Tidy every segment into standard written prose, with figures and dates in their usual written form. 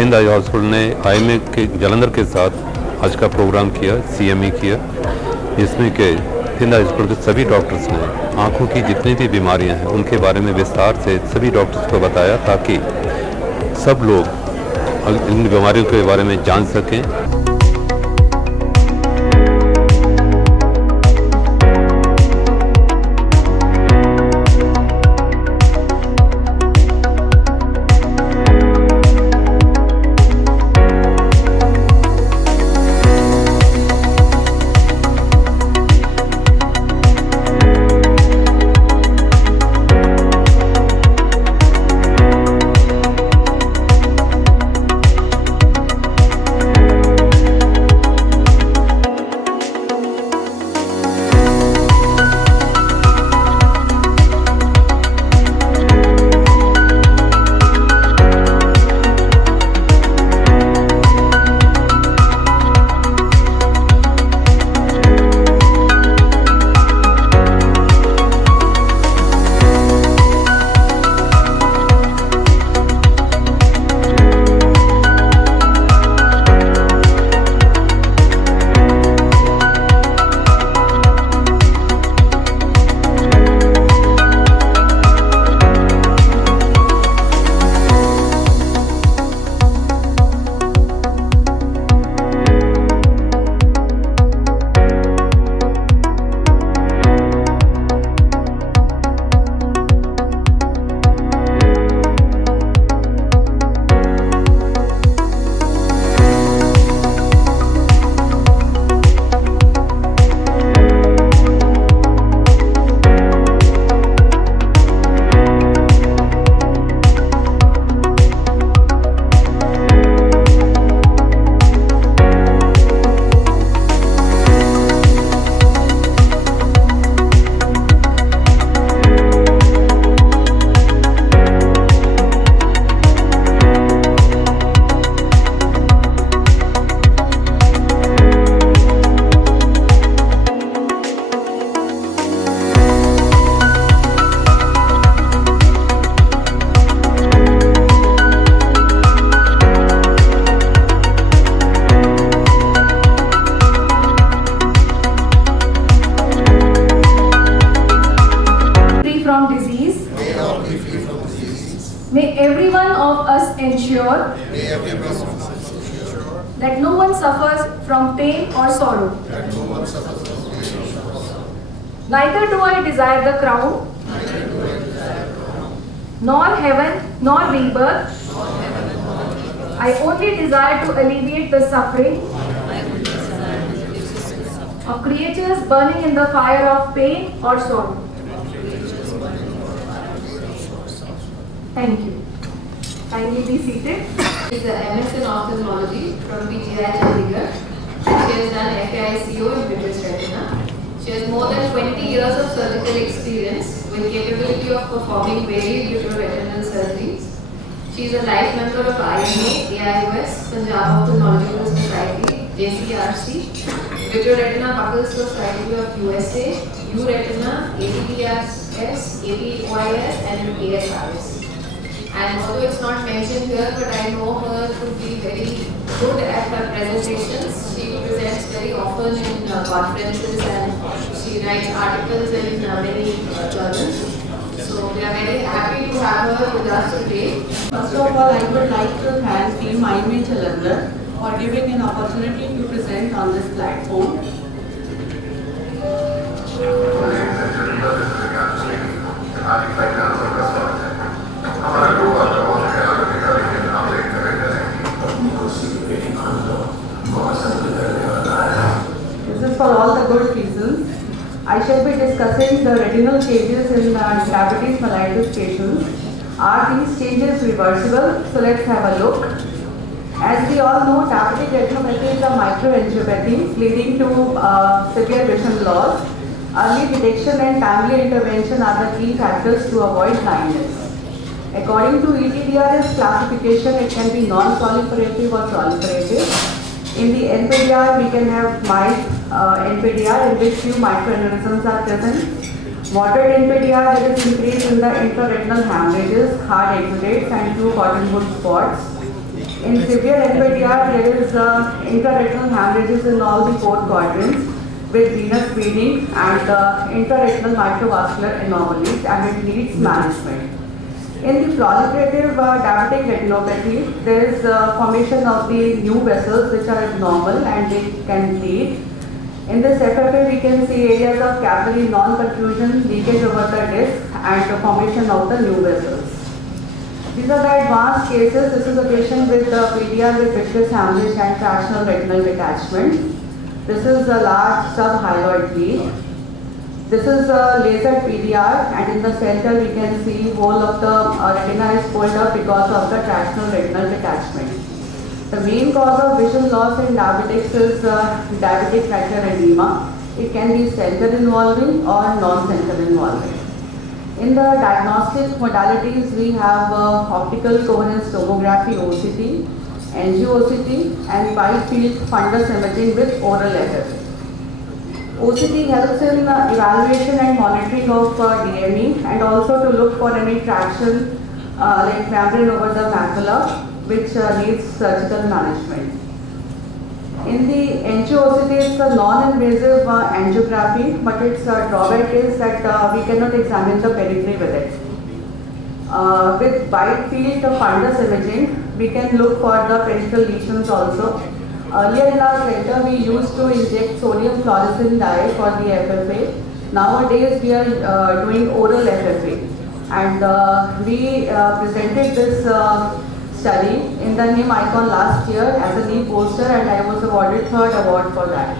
Hind eye hospital ने IMA के जालंधर के साथ आज का प्रोग्राम किया, CME किया, जिसमें कि हिंद आई हॉस्पिटल के सभी डॉक्टर्स ने आँखों की जितनी भी बीमारियां हैं उनके बारे में विस्तार से सभी डॉक्टर्स को बताया, ताकि सब लोग इन बीमारियों के बारे में जान सकें। May every one of us ensure that no one suffers from pain or sorrow. Neither do I desire the crown, nor heaven, nor rebirth. I only desire to alleviate the suffering of creatures burning in the fire of pain or sorrow. Thank you. Kindly be seated. She is a MS in ophthalmology from PGI Chandigarh. She has done FAICO in British Retina. She has more than 20 years of surgical experience with capability of performing varied vitreoretinal surgeries. She is a life member of IMA, AIOS, Punjab Ophthalmological Society, JCRC, Vitreoretina Buckle Society of USA, URetina, ADDRS, APOIS and ASRS. And although it's not mentioned here, but I know her to be very good at her presentations. She presents very often in conferences and she writes articles in many journals. So we are very happy to have her with us today. First of all, I would like to thank Team Ima Jalandhar for giving an opportunity to present on this platform. This is for all the good reasons. I shall be discussing the retinal changes in diabetes mellitus patients. Are these changes reversible? So let's have a look. As we all know, diabetic retinopathy is a microangiopathy leading to severe vision loss. Early detection and timely intervention are the key factors to avoid blindness. According to ETDRS classification, it can be non-proliferative or proliferative. In the NPDR, we can have mild NPDR in which few microaneurysms are present. Moderate NPDR, there is increase in the intraretinal hemorrhages, hard exudates and few cotton wool spots. In severe NPDR, there is intraretinal hemorrhages in all the 4 quadrants with venous bleeding and intraretinal microvascular anomalies, and it needs management. In the proliferative diabetic retinopathy, there is formation of the new vessels which are abnormal and they can bleed. In this FFA, we can see areas of capillary non-perfusion, leakage over the disc, and the formation of the new vessels. These are the advanced cases. This is a patient with PDR with vitreous hemorrhage and tractional retinal detachment. This is a large subhyaloid lead. This is a laser PDR, and in the center we can see whole of the retina is pulled up because of the tractional retinal detachment. The main cause of vision loss in diabetics is diabetic macular edema. It can be center involving or non-center involving. In the diagnostic modalities, we have optical coherence tomography OCT, angio-OCT, and wide field fundus imaging with oral FFA. OCT helps in evaluation and monitoring of DME, and also to look for any traction like membrane over the macula, which needs surgical management. In the angio-OCT, it's a non-invasive angiography, but its drawback is that we cannot examine the periphery with it. With wide field fundus imaging, we can look for the peripheral lesions also. Earlier in our center, we used to inject sodium fluorescein dye for the FFA. Nowadays, we are doing oral FFA. And we presented this study in the NIM Icon last year as a NIM poster, and I was awarded 3rd award for that.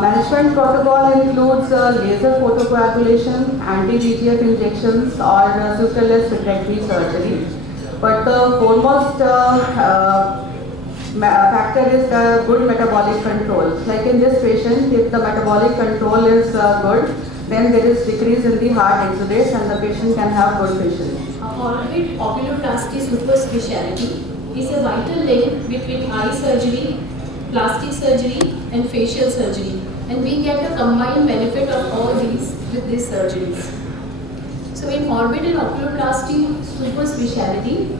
Management protocol includes laser photocoagulation, anti-VEGF injections, or sutureless vitrectomy surgery. But the foremost factor is the good metabolic control. Like in this patient, if the metabolic control is good, then there is decrease in the heart exudates and the patient can have good vision. Orbit oculoplasty super speciality is a vital link between eye surgery, plastic surgery and facial surgery, and we get a combined benefit of all these with these surgeries. So in orbit and oculoplasty super speciality,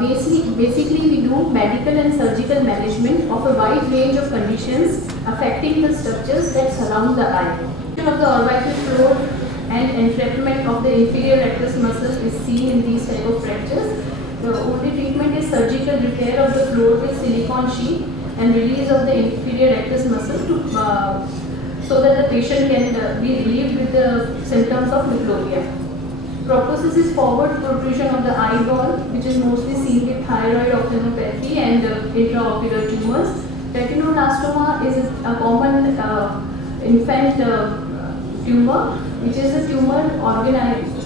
basically we do medical and surgical management of a wide range of conditions affecting the structures that surround the eye. Of the orbital fluid and entrapment of the inferior rectus muscles is seen in these type of fractures. The only treatment is surgical repair of the fluid with silicone sheet and release of the inferior rectus muscle so that the patient can be relieved with the symptoms of diplopia. Proptosis is forward protrusion of the eyeball, which is mostly seen with thyroid ophthalmopathy and intraocular tumors. Retinoblastoma is a common infant tumor, which is a tumor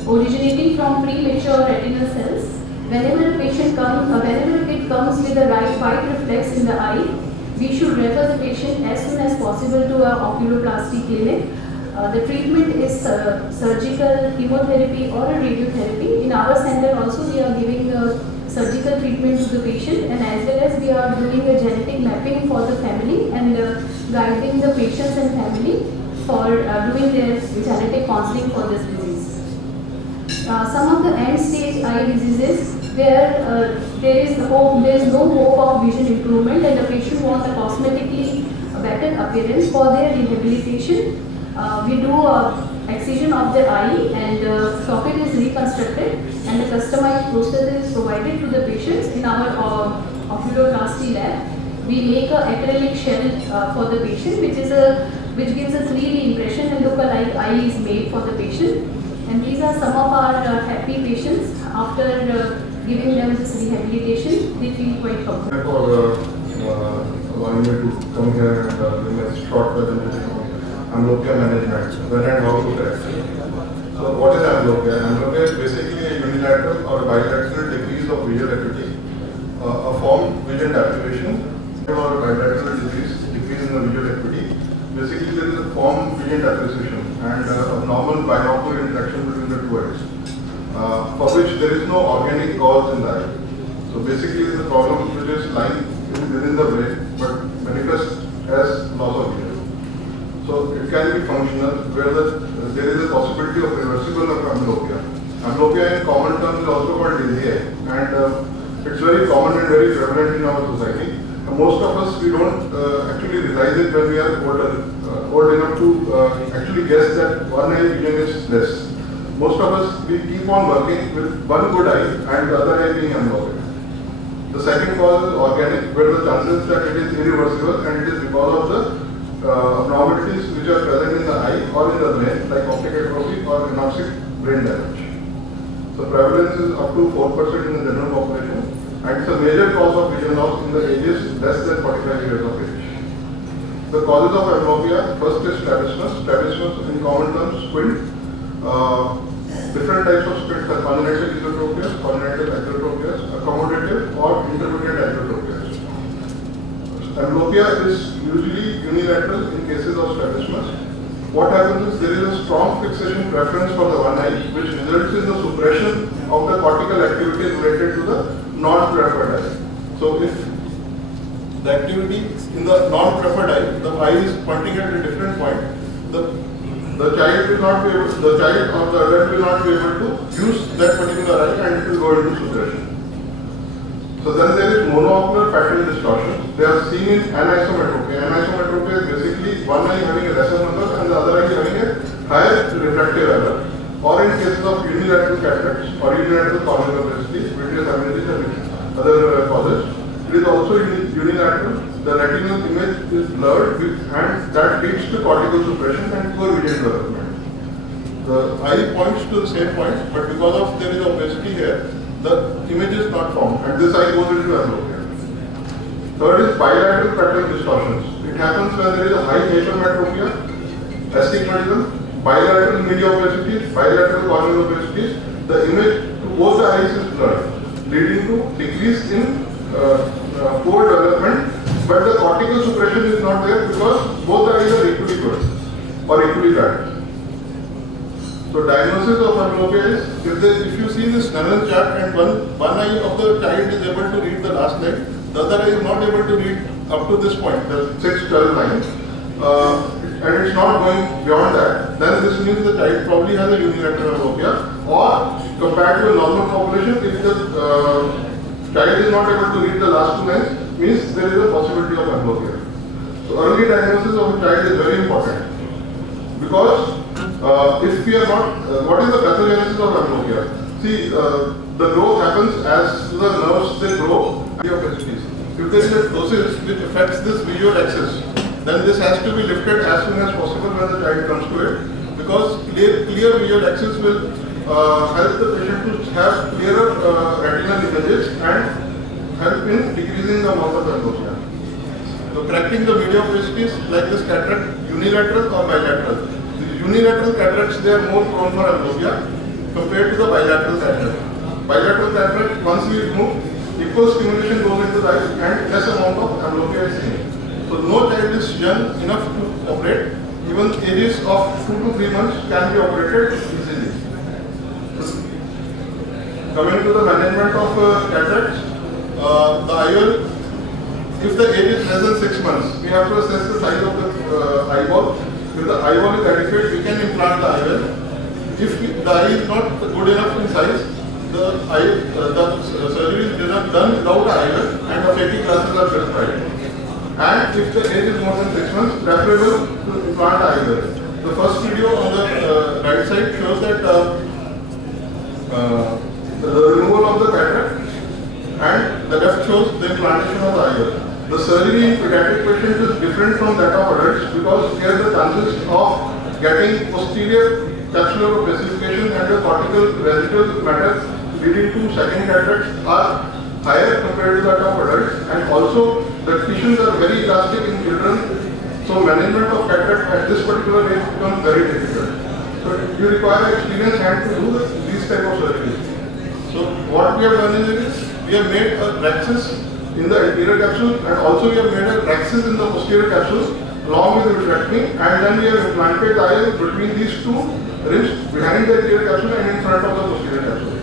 originating from premature retinal cells. Whenever a patient whenever it comes with a white reflex in the eye, we should refer the patient as soon as possible to our oculoplasty clinic. The treatment is surgical chemotherapy or a radiotherapy. In our center also we are giving surgical treatment to the patient, and as well as we are doing a genetic mapping for the family and guiding the patients and family for doing their genetic counseling for this disease. Some of the end stage eye diseases where there is no hope of vision improvement and the patient wants a cosmetically better appearance for their rehabilitation. We do excision of the eye and socket is reconstructed and the customized prosthesis is provided to the patients in our oculoplasty lab. We make an acrylic shell for the patient which gives a 3D impression and look like eye is made for the patient. And these are some of our happy patients. After giving them this rehabilitation, they feel quite comfortable. For allowing me to come here and doing a short presentation on amblyopia management, when and how to correct it. So what is amblyopia? Amblyopia is basically a unilateral or a bilateral decrease of visual acuity, a form vision deprivation or bilateral decrease in the visual acuity. Basically, there is a form vision deprivation and a normal binocular interaction between the two eyes, for which there is no organic cause in the eye. So basically, it is a problem which is lying within the brain but manifests as loss of vision. So it can be functional, where there is a possibility of reversible of amblyopia. Amblyopia in common terms is also called lazy eye, and it's very common and very prevalent in our society. Most of us, we don't actually realize it when we are old enough to actually guess that one eye vision is less. Most of us, we keep on working with one good eye and the other eye being unlocked. The second cause is organic, where the chances that it is irreversible and it is because of the abnormalities which are present in the eye or in the brain, like optic atrophy or anoxic brain damage. So prevalence is up to 4% in the general population, and it's a major cause of vision loss in the ages less than 45 years of age. The causes of amblyopia, first is strabismus. Strabismus in common terms, squint. Different types of squints are congenital isotropias, congenital exotropias, accommodative or intermittent exotropias. Amblyopia is usually unilateral in cases of strabismus. What happens is there is a strong fixation preference for the one eye, which results in the suppression of the cortical activity related to the non-preferred eye. So if the activity in the non-preferred eye, the eye is pointing at a different point, the child will not be able, the child or the adult will not be able to use that particular eye and it will go into suppression. So then there is monoocular pattern distortion. They are seen in anisometropia. Anisometropia is basically one eye having a lesser number and the other eye having a higher refractive error. Or in cases of unilateral cataracts or unilateral corneal opacity, vitreous hemorrhage and other causes, it is also unilateral. The retinal image is blurred and that leads to cortical suppression and poor vision development. The eye points to the same point, but because of there is opacity here, the image is not formed and this eye goes into amblyopia. Third is bilateral pattern distortions. It happens when there is a high achromatopia, astigmatism, bilateral media opacities, bilateral corneal opacities. The image to both the eyes is blurred, leading to decrease in poor development, but the cortical suppression is not there because both the eyes are equally good or equally bad. So diagnosis of amblyopia is, if you see this Snellen chart and one eye of the child is able to read the last line, the other eye is not able to read up to this point, the 6-12 line, and it's not going beyond that, then this means the child probably has a unilateral amblyopia, or compared to a normal population, if the child is not able to read the last 2 lines, means there is a possibility of amblyopia. So early diagnosis of a child is very important, because if we are not, what is the pathogenesis of amblyopia? See, the growth happens as the nerves they grow. If there is a ptosis which affects this visual axis, then this has to be lifted as soon as possible when the child comes to it, because clear visual axis will help the patient to have clearer retinal images and help in decreasing the amount of amblyopia. So correcting the media opacities like this cataract, unilateral or bilateral. Unilateral cataracts, they are more prone for amblyopia compared to the bilateral cataract. Bilateral cataract, once we remove, equal stimulation goes into the eye and less amount of amblyopia is seen. So no child is young enough to operate. Even ages of 2 to 3 months can be operated easily. Coming to the management of cataracts, the IOL, if the age is less than 6 months, we have to assess the size of the eyeball. If the eyeball is adequate, we can implant the IOL. If the eye is not good enough in size, the surgery is done without the IOL and the phakic glasses are prescribed. And if the age is more than 6 months, preferable to implant the IOL. The first video on the right side shows that the removal of the cataract, and the left shows the implantation of the IOL. The surgery in pediatric patients is different from that of adults because here the chances of getting posterior capsular opacification and the cortical residual matter leading to second cataracts are higher compared to that of adults, and also the tissues are very elastic in children, so management of cataract at this particular age becomes very difficult. So you require experienced hand to do these type of surgeries. So what we have done is we have made a rhexis in the anterior capsule, and also we have made a rhexis in the posterior capsule along with the vitrectomy, and then we have implanted the IOL between these two ribs behind the anterior capsule and in front of the posterior capsule.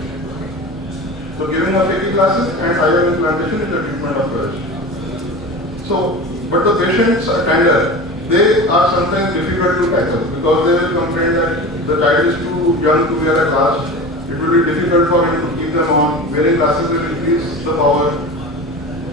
So giving a phakic glasses and IOL implantation is the treatment of birds. So, but the patients are tender. They are sometimes difficult to tackle because they will complain that the child is too young to wear a glass. It will be difficult for him to keep them on. Wearing glasses will increase the power.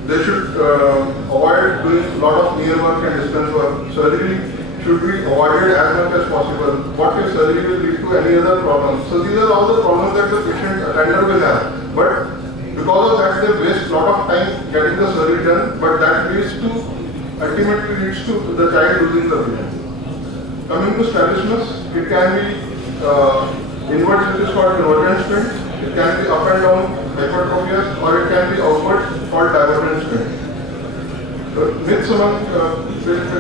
they should avoid doing a lot of near work and distance work. Surgery should be avoided as much as possible. What if surgery will lead to any other problem? So these are all the problems that the patient attender will have. But because of that, they waste a lot of time getting the surgery done, but that ultimately leads to the child losing the vision. Coming to strabismus, it can be inwards, which is called convergent squint. It can be up and down hypertrophia, or it can be outwards, called divergent squint. Myths among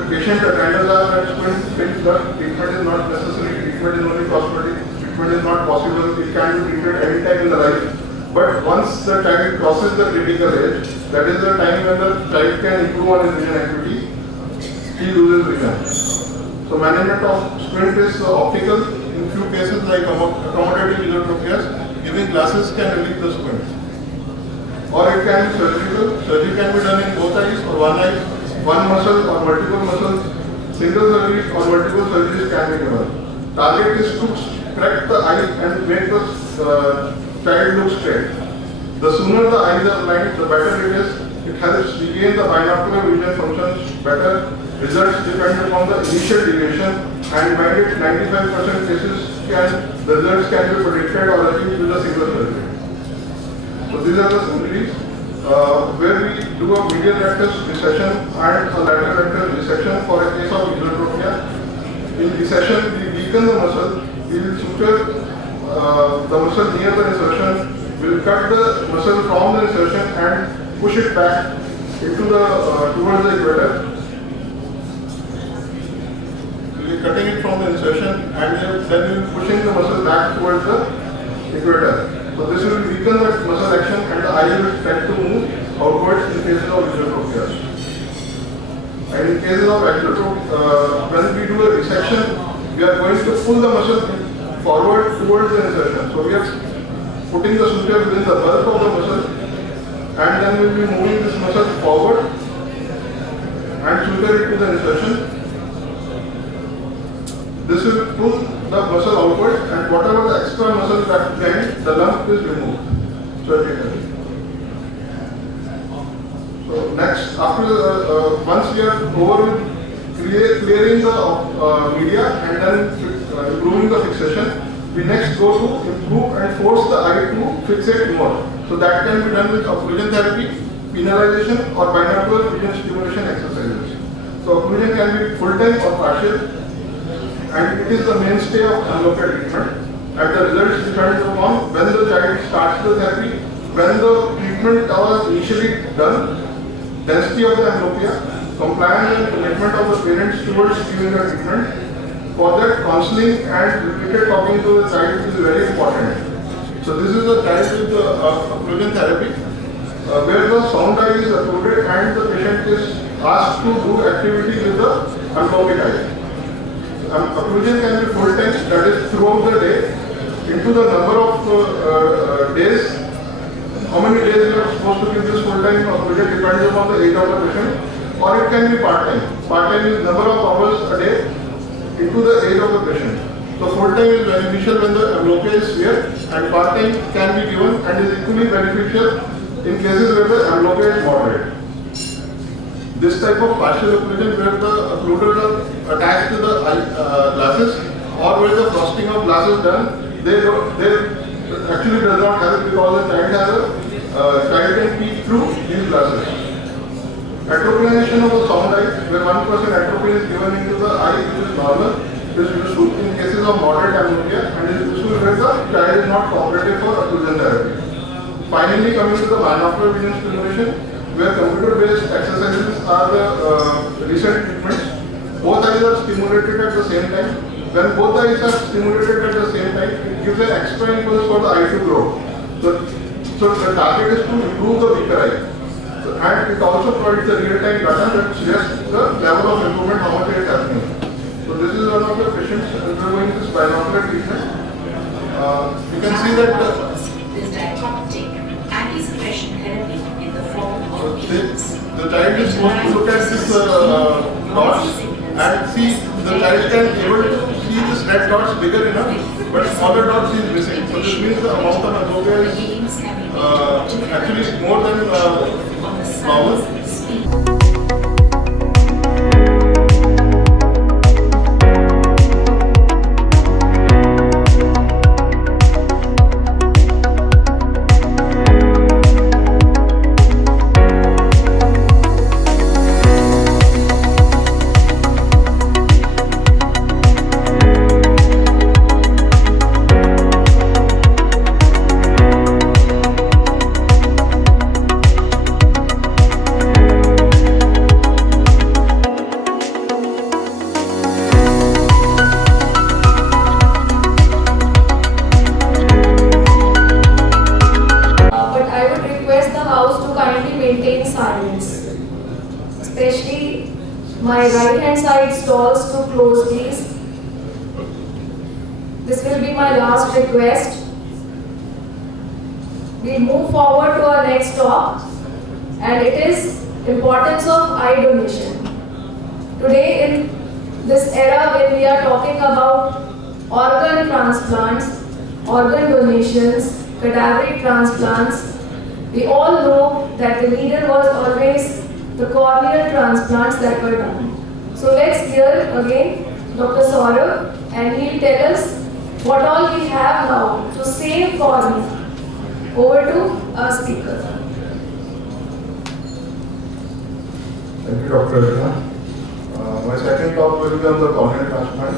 patient attenders are that squint thinks that treatment is not necessary, treatment is only cosmetic, treatment is not possible, it can be treated any time in the life. But once the child crosses the critical age, that is the time when the child can improve on his vision acuity, he loses vision. So management of squint is optical. In few cases like accommodative esotrophias, giving glasses can relieve the squint. Or it can be surgical. Surgery can be done in both eyes or one eye, one muscle or multiple muscles. Single surgery or multiple surgeries can be given. Target is to correct the eye and make the child look straight. The sooner the eyes are aligned, the better it is. It helps regain the binocular vision functions better. Results depend upon the initial deviation, and in 95% cases the results can be predicted or achieved with a single surgery. So these are the summaries where we do a medial rectus resection and a lateral rectus resection for a case of esotropia. In resection, we weaken the muscle, we will suture the muscle near the insertion, we will cut the muscle from the insertion and push it back into the towards the equator. We will be cutting it from the insertion and then we will be pushing the muscle back towards the equator. So this will weaken the muscle action and the eye will tend to move outwards in cases of esotropia. And in cases of exotropia, when we do a resection, we are going to pull the muscle forward towards the insertion. So we are putting the suture within the bulk of the muscle, and then we will be moving this muscle forward and suture it to the insertion. This will pull the muscle outward, and whatever the extra muscle left behind, the lump is removed surgically. So next, after once we are over with clearing the media and then improving the fixation, we next go to improve and force the eye to fixate more. So that can be done with occlusion therapy, penalization, or binocular vision stimulation exercises. So occlusion can be full-time or partial, and it is the mainstay of amblyopia treatment. And the results depend upon when the child starts the therapy, when the treatment was initially done, density of the amblyopia, compliance and commitment of the parents towards giving the treatment. For that, counseling and repeated talking to the child is very important. So this is a child with the occlusion therapy, where the sound eye is occluded and the patient is asked to do activity with the amblyoptic eye. Occlusion can be full time, that is throughout the day, into the number of days. How many days you are supposed to give this full time occlusion depends upon the age of the patient, or it can be part time. Part time is number of hours a day into the age of the patient. So full time is beneficial when the amblyopia is severe, and part time can be given and is equally beneficial in cases where the amblyopia is moderate. This type of partial occlusion where the occluders are attached to the glasses, or where the frosting of glasses done, they actually does not have it because the child has a child can peek through these glasses. Atropinization of the sound eye, where 1% atropine is given into the eye, which is normal, is useful in cases of moderate amblyopia, and is useful where the child is not cooperative for occlusion therapy. Finally, coming to the binocular vision stimulation, where computer-based exercises are the recent treatments. Both eyes are stimulated at the same time. When both eyes are stimulated at the same time, it gives an extra impulse for the eye to grow. So the target is to improve the weaker eye. And it also provides the real-time data that suggests the level of improvement, how much it is happening. So this is one of the patients undergoing this binocular treatment. You can see that this dichotic anti-suppression therapy in the form of the child is supposed to look at this dots and see, the child can able to see this red dots bigger enough, but smaller dots is missing. So this means the amount of amblyopia is actually more than normal. please silence. Especially my right hand side stalls to close, please. This will be my last request. We move forward to our next talk, and it is importance of eye donation. Today in this era when we are talking about organ transplants, organ donations, cadaveric transplants, we all know that the leader was always the corneal transplants that were done. So let's hear again Dr. Saurabh, and he'll tell us what all we have now to save cornea. Over to our speaker. Thank you, Dr. Ima. My second talk will be on the corneal transplant,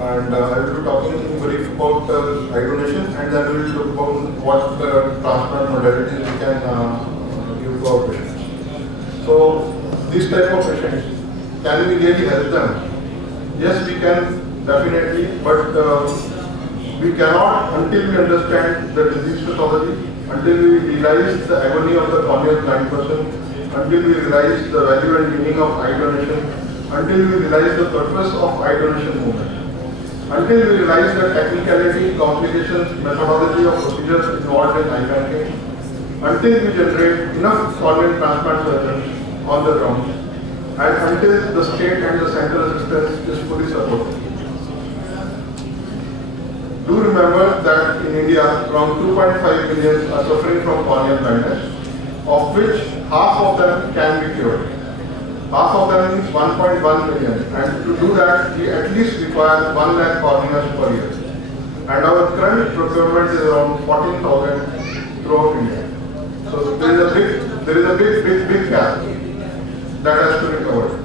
and I will be talking in brief about eye donation, and then we will look about what transplant modalities we can give to our patients. So, these type of patients, can we really help them? Yes, we can definitely, but we cannot until we understand the disease pathology, until we realize the agony of the corneal blind person, until we realize the value and meaning of eye donation, until we realize the purpose of eye donation movement, until we realize the technicality, complications, methodology of procedures involved in eye banking, until we generate enough corneal transplant surgeons on the ground, and until the state and the central assistance is fully supported. Do remember that in India, around 2.5 million are suffering from corneal blindness, of which half of them can be cured. Half of them means 1.1 million, and to do that, we at least require 1 lakh corneas per year. And our current procurement is around 14,000 throughout India. So there is a big gap that has to be covered.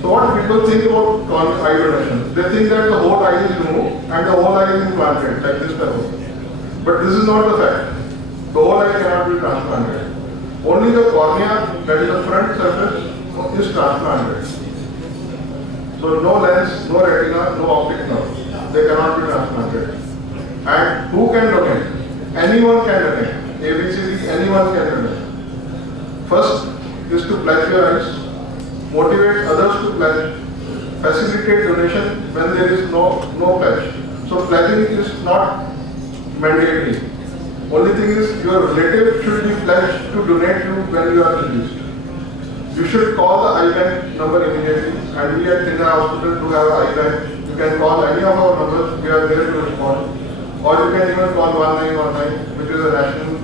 So what people think about eye donation? They think that the whole eye is removed and the whole eye is implanted, like this type of thing. But this is not the fact. The whole eye cannot be transplanted. Only the cornea, that is the front surface, is transplanted. So no lens, no retina, no optic nerve. They cannot be transplanted. And who can donate? Anyone can donate. ABCD, anyone can donate. First is to pledge your eyes, motivate others to pledge, facilitate donation when there is no pledge. So pledging is not mandatory. Only thing is your relative should be pledged to donate you when you are released. You should call the eye bank number immediately, and we at Tinda Hospital do have an eye bank. You can call any of our numbers, we are there to respond. Or you can even call 1919, which is a national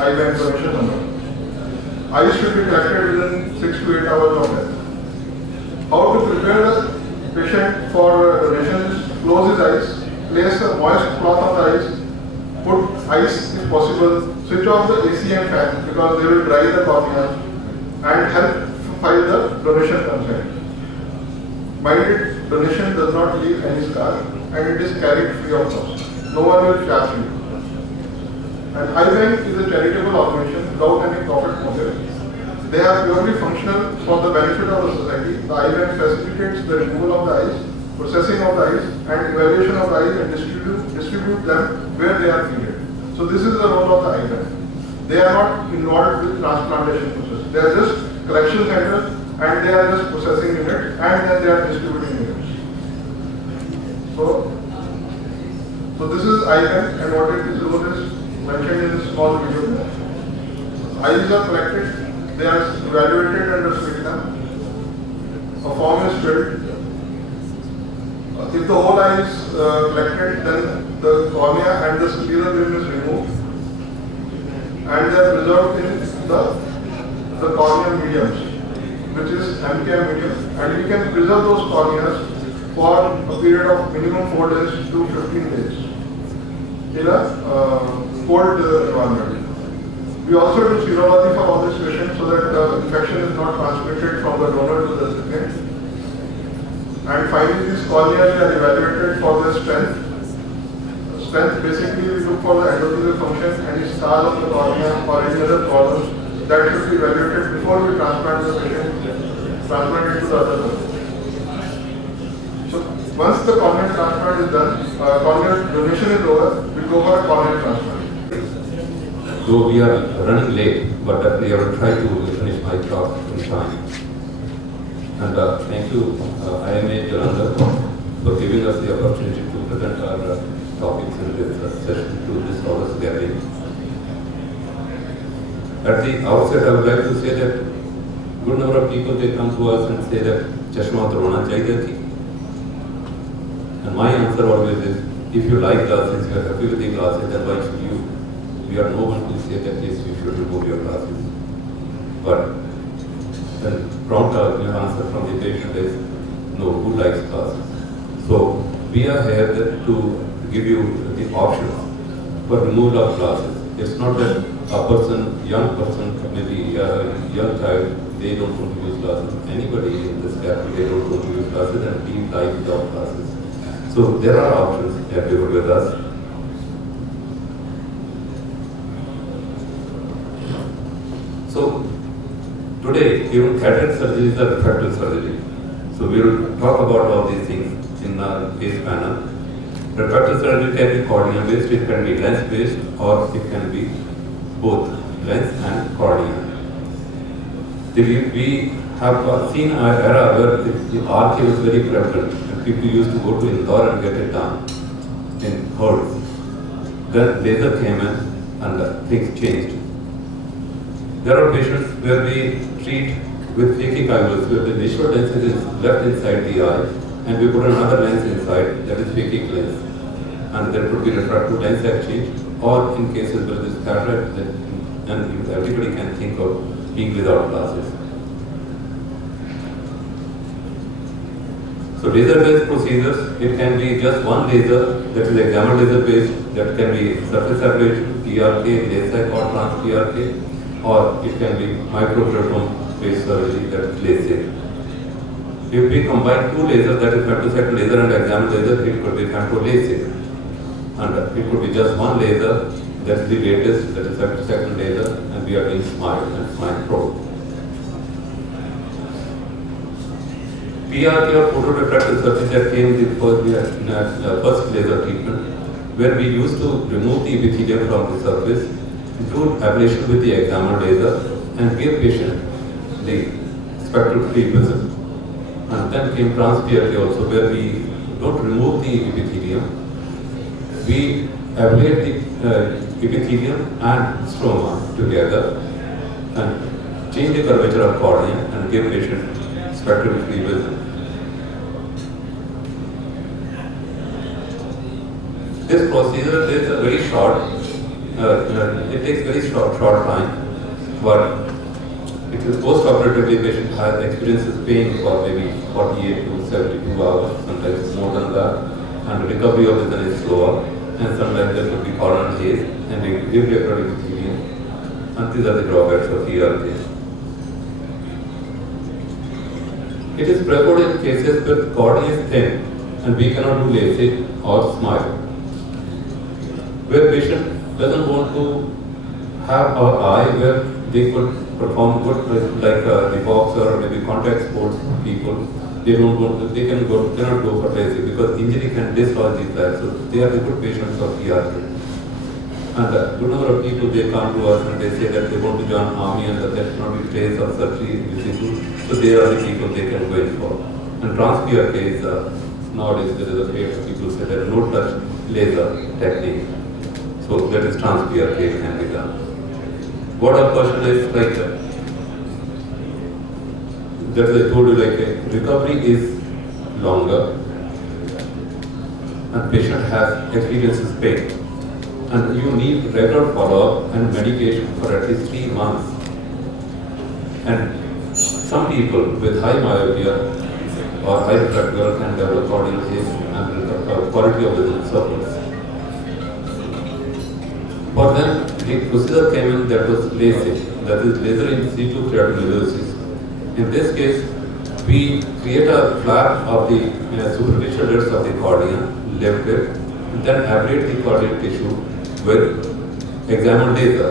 eye bank donation number. Eyes should be collected within 6 to 8 hours of death. How to prepare the patient for donation is close his eyes, place a moist cloth on the eyes, put ice if possible, switch off the AC and fan because they will dry the cornea, and help file the donation consent. Mind it, donation does not leave any scar and it is carried free of cost. No one will charge you. And eye bank is a charitable organization without any profit motive. They are purely functional for the benefit of the society. The eye bank facilitates the removal of the eyes, processing of the eyes, and evaluation of the eyes and distribute them where they are needed. So this is the role of the eye bank. They are not involved with transplantation process. They are just collection centers and they are just processing units and then they are distributing units. So this is eye bank and what it is role is mentioned in this small video. Eyes are collected, they are evaluated under sweetness. A form is filled. If the whole eye is collected, then the cornea and the scleral rim is removed. And they are preserved in the corneal mediums, which is MKM medium, and we can preserve those corneas for a period of minimum 4 days to 15 days in a cold environment. We also do serology for all these patients so that the infection is not transmitted from the donor to the recipient. And finally, these corneas are evaluated for their strength. Strength, basically we look for the endothelial function, any scars of the cornea or any other problems that should be evaluated before we transplant the patient, transplant it to the other donor. So once the corneal transplant is done, corneal donation is over, we go for a corneal transplant. though we are running late, but definitely I will try to finish my talk in time. And thank you, Ima Jalandhar, for giving us the opportunity to present our topics in this session to this August gathering. At the outset, I would like to say that good number of people, they come to us and say that chashma utarna chahiye thi. And my answer always is, if you like glasses, you are happy with the glasses, then why should you? We are no one to say that yes, you should remove your glasses. But then prompt answer from the patient is, no, who likes glasses? So we are here to give you the options for removal of glasses. It's not that a person, young person, maybe a young child, they don't want to use glasses. Anybody in this category, they don't want to use glasses and leave life without glasses. So there are options available with us. So today, even cataract surgery is a refractive surgery. So we will talk about all these things in our case panel. Refractive surgery can be cornea-based, it can be lens-based, or it can be both lens and cornea. We have seen an era where the RK was very prevalent and people used to go to Indore and get it done in herds. Then laser came in and things changed. There are patients where we treat with phakic IOLs, where the visual lens is left inside the eye and we put another lens inside, that is phakic lens. And there could be refractive lens exchange, or in cases where there is cataract, and everybody can think of being without glasses. So laser-based procedures, it can be just one laser, that is examined laser-based, that can be surface ablation, PRK, LASIK or trans-PRK, or it can be microkeratome-based surgery, that is LASIK. If we combine two lasers, that is femtosecond laser and examined laser, it could be femto-LASIK. And it could be just one laser, that is the latest, that is femtosecond laser, and we are doing SMILE and SMILE Pro. PRK or photorefractive surgery that came in the first laser treatment, where we used to remove the epithelium from the surface, do ablation with the examined laser, and give patient the spectral-free vision. And then came trans-PRK also, where we don't remove the epithelium, we ablate the epithelium and stroma together and change the curvature of cornea and give patient spectral-free vision. This procedure is very short, it takes very short time, but it is post-operatively patient has experiences pain for maybe 48 to 72 hours, sometimes more than that, and recovery of vision is slower, and sometimes there could be corneal haze and irregular epithelium, and these are the drawbacks of PRK. It is preferred in cases where cornea is thin and we cannot do LASIK or SMILE, where patient doesn't want to have an eye where they could perform good, like the boxer or maybe contact sports people. They don't want to, they cannot go for LASIK because injury can dislodge the flash. So they are the good patients of PRK. And a good number of people, they come to us and they say that they want to join army and that there should not be trace of surgery. So they are the people they can go in for. And trans-PRK is nowadays there is a phase of people say that no touch laser technique. So that is trans-PRK can be done. What our question is like that I told you, like recovery is longer and patient has experiences pain. And you need regular follow-up and medication for at least 3 months. And some people with high myopia or high refractive can develop corneal haze and quality of vision suffers. For them, the procedure came in that was LASIK, that is laser in situ keratinolysis. In this case, we create a flap of the superficial layers of the cornea, left it, and then ablate the corneal tissue with examined laser.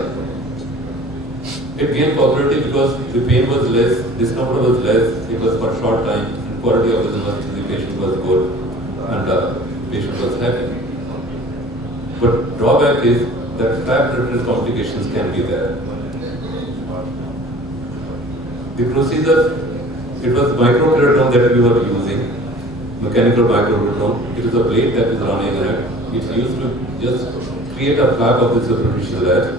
It gained popularity because the pain was less, discomfort was less, it was for a short time, and quality of vision of the patient was good, and the patient was happy. But drawback is that flap-related complications can be there. The procedure, it was microkeratome that we were using, mechanical microkeratome. It is a blade that is running in it. It's used to just create a flap of the superficial edge.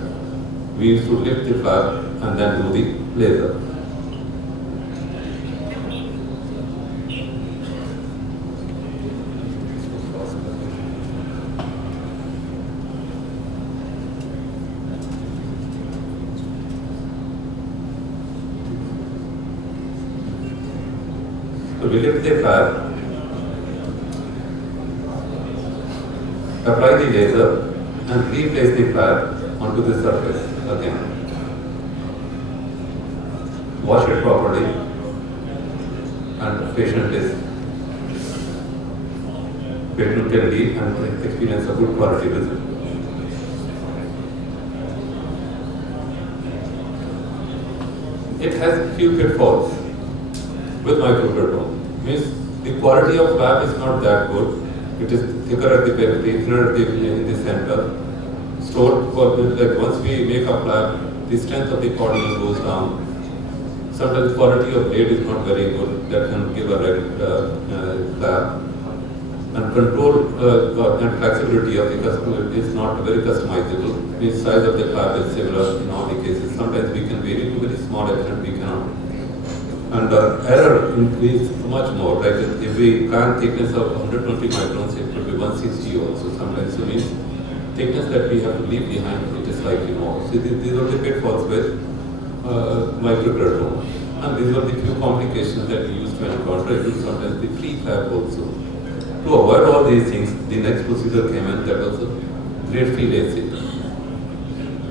We used to lift the flap and then do the laser. So we lift the flap, apply the laser and replace the flap onto the surface again. Wash it properly and patient can leave and experience a good quality visit. It has few pitfalls with microkeratome. Means the quality of flap is not that good. It is thicker at the periphery, thinner in the center. Stored for like once we make a flap, the strength of the cornea goes down. Sometimes quality of blade is not very good. That can give a red flap. And control and flexibility of the customer is not very customizable. The size of the flap is similar in all the cases. Sometimes we can vary to very small extent, we cannot. And error increase much more. Like if we plan thickness of 120 microns, it could be 160 also. Sometimes it means thickness that we have to leave behind, it is slightly more. So these are the pitfalls with microkeratome. And these are the few complications that we used to encounter. Sometimes the free flap also. To avoid all these things, the next procedure came in, that was a blade-free laser.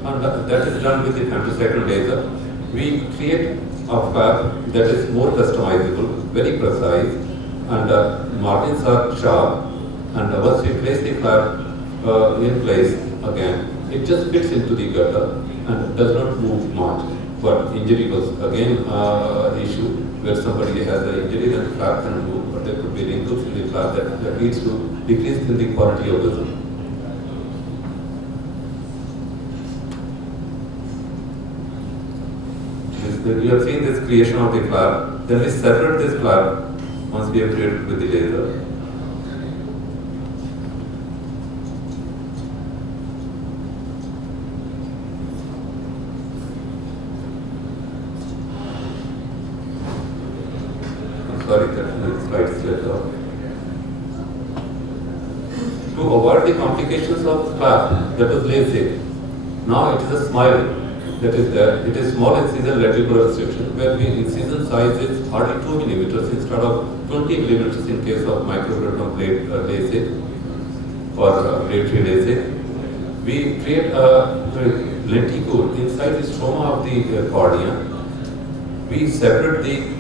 And that is done with the femtosecond laser. We create a flap that is more customizable, very precise, and margins are sharp. And once we place the flap in place again, it just fits into the gutter and does not move much. But injury was again an issue where somebody has an injury, then the flap can move, but there could be wrinkles in the flap that leads to decrease in the quality of vision. We have seen this creation of the flap. Then we separate this flap once we have created with the laser. Sorry, that slide slipped off. To avoid the complications of flap, that was LASIK. Now it is a smile that is there. It is small incision reticular restriction, where the incision size is hardly 2 millimeters instead of 20 millimeters in case of microkeratome blade LASIK or blade-free LASIK. We create a lenticule inside the stroma of the cornea. We separate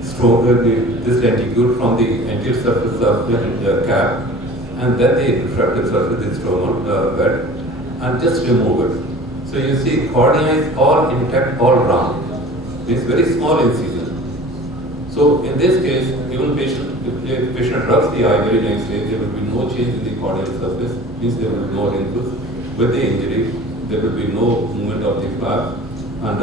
this lenticule from the anterior surface of the cap, and then the refractive surface is stromal bed, and just remove it. So you see, cornea is all intact all round. It's very small incision. So in this case, even if patient rubs the eye very nicely, there will be no change in the corneal surface. Means there will be no wrinkles. With the injury, there will be no movement of the flap, and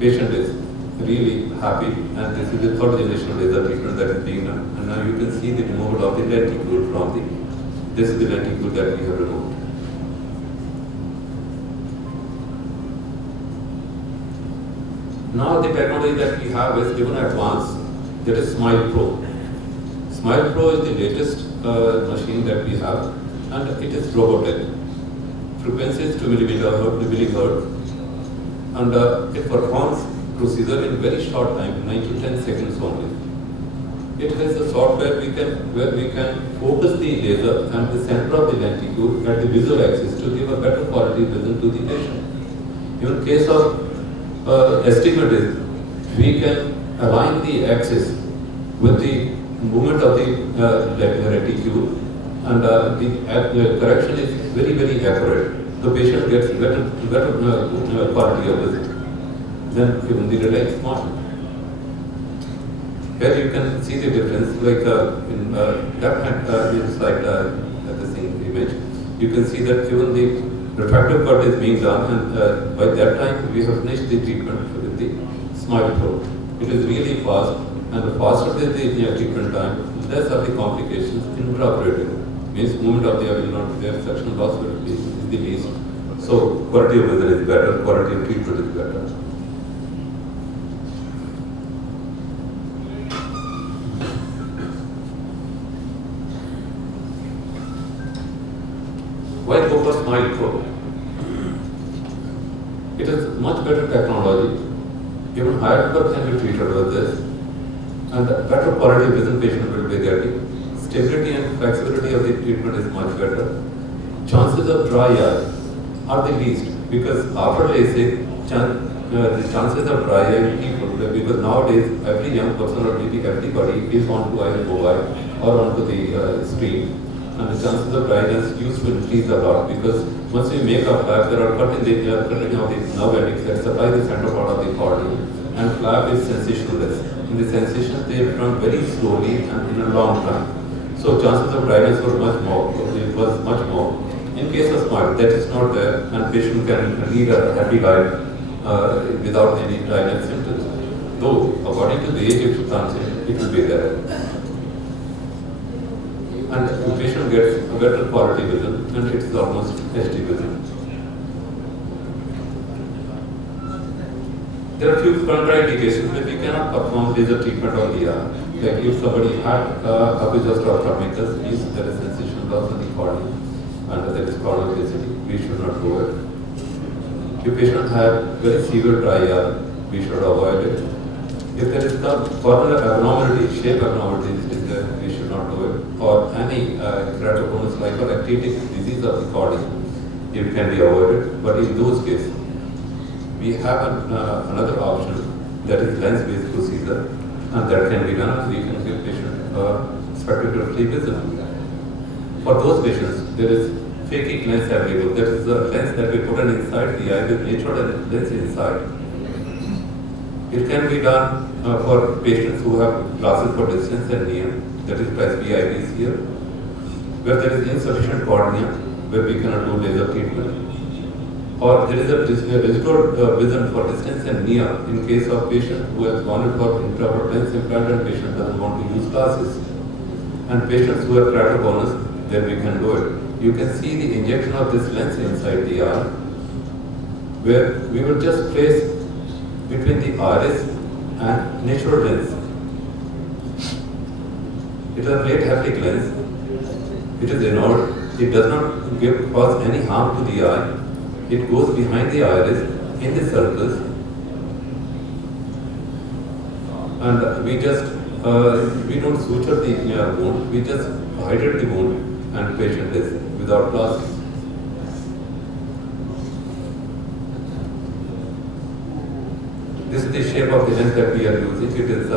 patient is really happy. And this is the third generation laser treatment that is being done. And now you can see the removal of the lenticule from the. This is the lenticule that we have removed. Now the technology that we have is even advanced, that is Smile Pro. Smile Pro is the latest machine that we have, and it is robotic. Frequency is 2 millihertz, and it performs procedure in very short time, 9 to 10 seconds only. It has a software where we can focus the laser and the center of the lenticule at the visual axis to give a better quality vision to the patient. In case of astigmatism, we can align the axis with the movement of the reticule, and the correction is very, very accurate. The patient gets better quality of vision than even the relaxed motion. Here you can see the difference, like in left hand, it's like the same image. you can see that even the refractive cut is being done, and by that time we have finished the treatment with the Smile Pro. It is really fast, and the faster the treatment time, less are the complications intraoperative. Means movement of the eye will not be there, suction loss will be the least. So quality of vision is better, quality of treatment is better. Why go for Smile Pro? It is much better technology. Even higher number can be treated with this, and better quality of vision patient will be getting. Stability and flexibility of the treatment is much better. Chances of dry eye are the least, because after LASIK, the chances of dry eye in people, because nowadays every young person or maybe everybody is onto either mobile or onto the screen, and the chances of dryness used to increase a lot, because once we make a flap, there are cutting of the nerve endings that supply the center part of the body, and flap is sensationless. In the sensation, they return very slowly and in a long time. So chances of dryness were much more. It was much more. In case of Smile, that is not there, and patient can lead a happy life without any dryness symptoms. Though, according to the age it comes in, it will be there. And the patient gets a better quality vision, and it is almost HD vision. There are few contraindications that we cannot perform laser treatment on the eye. Like if somebody had abyssus ophthalmicus, means there is sensation loss in the cornea, and there is corneal obesity, we should not do it. If patient have very severe dry eye, we should avoid it. If there is some corneal abnormality, shape abnormality, we should not do it. Or any keratoconus like or actinic disease of the cornea, it can be avoided. But in those cases, we have another option, that is lens-based procedure, and that can be done. We can give patient spectacle-free vision. For those patients, there is phakic lens available. That is the lens that we put inside the eye with natural lens inside. It can be done for patients who have glasses for distance and near, that is PIVs here, where there is insufficient cornea, where we cannot do laser treatment. Or there is a residual vision for distance and near in case of patient who has gone for intraocular lens implant and patient doesn't want to use glasses. And patients who have keratoconus, then we can do it. You can see the injection of this lens inside the eye, where we will just place between the iris and natural lens. It is a plate haptic lens. It is inert. It does not cause any harm to the eye. It goes behind the iris in the circles, and we just we don't suture the wound. We just hydrate the wound, and patient is without glasses. This is the shape of the lens that we are using. It is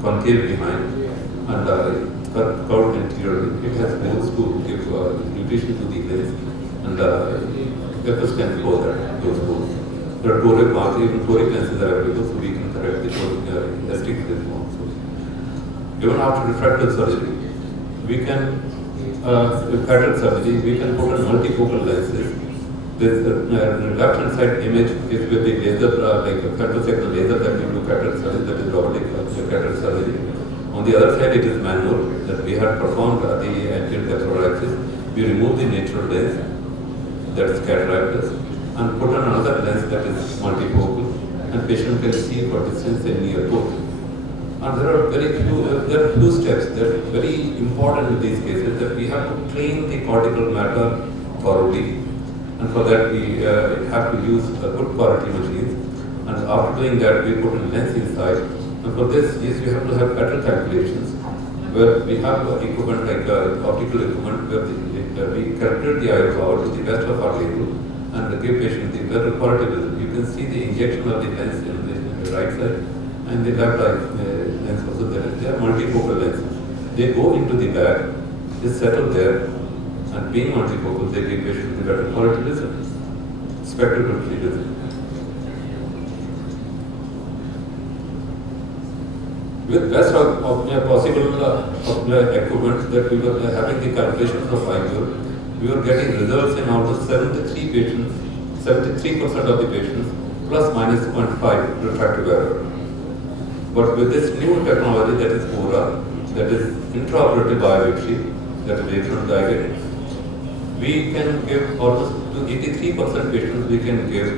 concave behind and curved anteriorly. It has holes to give nutrition to the lens, and pepper can flow those holes. There are toric marks, even toric lenses are available, so we can correct the toric astigmatism also. Even after refractive surgery, we can, cataract surgery, we can put on multifocal lenses. This left-hand side image is with the laser, like a femtosecond laser that we do cataract surgery, that is robotic cataract surgery. On the other side, it is manual, that we had performed the anterior cathode axis. We remove the natural lens, that is cataract, and put on another lens that is multifocal, and patient can see for distance and near both. And there are few steps that are very important in these cases, that we have to clean the cortical matter thoroughly, and for that we have to use good quality machines. And after doing that, we put a lens inside, and for this, yes, we have to have better calculations, where we have equipment like optical equipment, where we calculate the eye power to the best of our able and give patient the better quality vision. You can see the injection of the lens in the right side and the left eye lens also. They are multifocal lenses. They go into the bag, they settle there, and being multifocal, they give patient the better quality vision, spectacle-free vision. With best of possible equipment that we were having the calculations of 5 years, we were getting results in almost 73 patients, 73% of the patients, plus minus 0.5 refractive error. But with this new technology, that is ORA, that is intraoperative biometry, that is wavefront guided, we can give almost to 83% patients, we can give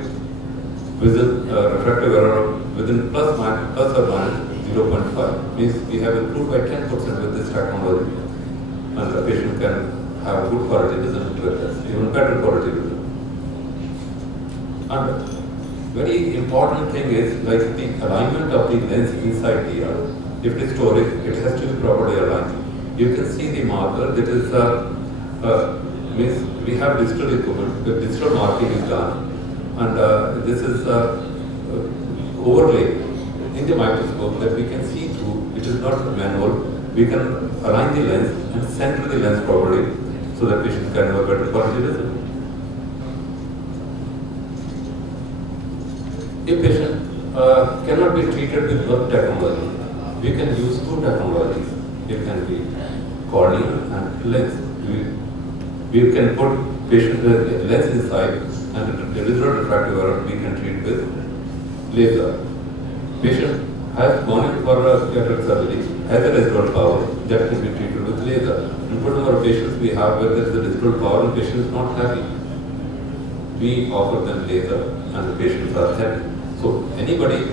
within refractive error within plus or minus 0.5. Means we have improved by 10% with this technology, and the patient can have good quality vision, even better quality vision. And very important thing is like the alignment of the lens inside the eye. If it is toric, it has to be properly aligned. You can see the marker that is means we have digital equipment. The digital marking is done, and this is overlay in the microscope that we can see through. It is not manual. We can align the lens and center the lens properly so that patient can have a better quality vision. If patient cannot be treated with one technology, we can use two technologies. It can be cornea and lens. We can put patient lens inside, and the residual refractive error we can treat with laser. Patient has gone in for a cataract surgery, has a residual power that can be treated with laser. And for number of patients we have where there is a residual power and patient is not happy, we offer them laser and the patients are happy. So anybody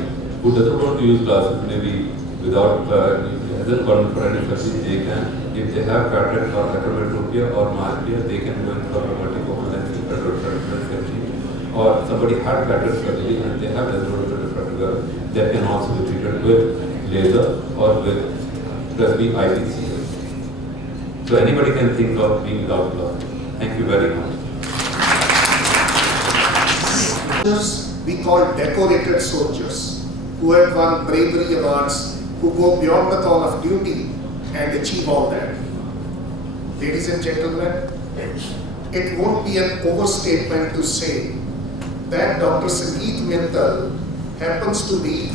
who doesn't want to use glasses, maybe without hasn't gone for any surgery, they can, if they have cataract or hypermetropia or myopia, they can go in for a multifocal lens surgery. Or somebody had cataract surgery and they have residual refractive error, that can also be treated with laser or with Presby IPC. So anybody can think of being without glasses. Thank you very much. We call decorated soldiers who have won bravery awards, who go beyond the call of duty and achieve all that. Ladies and gentlemen, it won't be an overstatement to say that Dr. Sangeet Mittal happens to be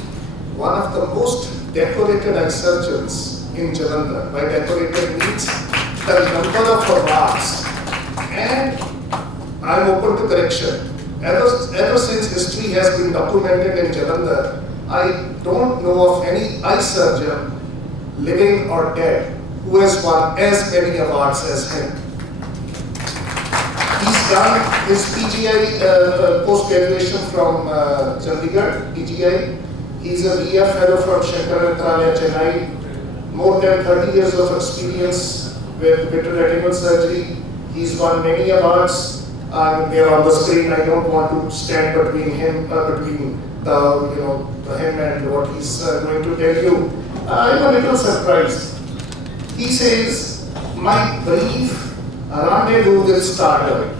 one of the most decorated eye surgeons in Jalandhar. By decorated means the number of awards, and I'm open to correction. Ever since history has been documented in Jalandhar, I don't know of any eye surgeon, living or dead, who has won as many awards as him. He's done his PGI post-graduation from Chandigarh, PGI. He's a VF fellow from Shankarantaraya, Chennai. More than 30 years of experience with vitreoretinal surgery. He's won many awards. They're on the screen. I don't want to stand between him, him and what he's going to tell you. I'm a little surprised. He says, my brief rendezvous with stardom,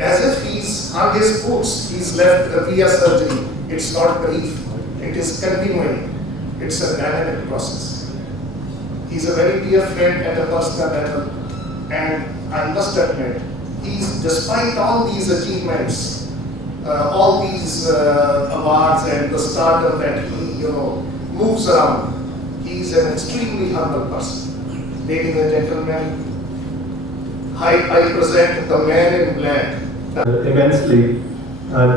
as if he's on his boots, he's left via surgery. It's not brief, it is continuing. It's a dynamic process. He's a very dear friend at a personal level, and I must admit, despite all these achievements, all these awards and the stardom that he moves around, he's an extremely humble person. Ladies and gentlemen, I present the man in black. Immensely.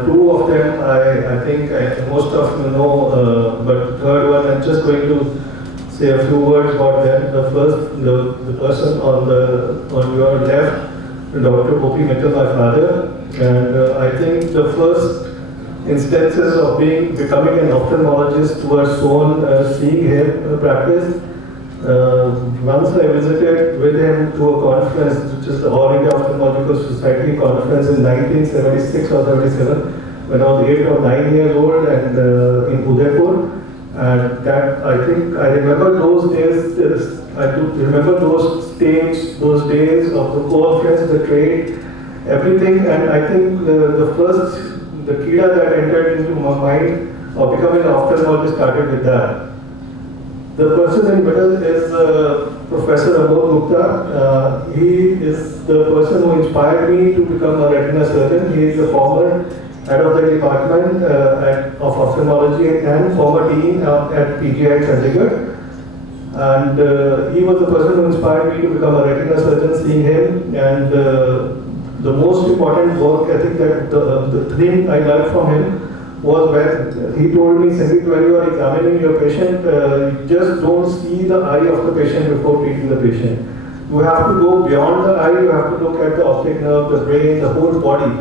Two of them I think most of you know, but third one I'm just going to say a few words about them. The first, the person on your left, Dr. O.P. Mittal, my father, and I think the first instances of becoming an ophthalmologist were shown seeing him practice. Once I visited with him to a conference, which is the All India Ophthalmological Society conference in 1976 or 77, when I was 8 or 9 years old, and in Udaipur. And that, I think, I remember those days, I do remember those days of the conference, the trade, everything, and I think the kida that entered into my mind of becoming an ophthalmologist started with that. The person in the middle is Professor Amol Gupta. He is the person who inspired me to become a retina surgeon. He is the former head of the department of ophthalmology and former dean at PGI Chandigarh. And he was the person who inspired me to become a retina surgeon, seeing him. And the most important work ethic that the thing I learned from him was when he told me, Sandeep, when you are examining your patient, just don't see the eye of the patient before treating the patient. You have to go beyond the eye, you have to look at the optic nerve, the brain, the whole body.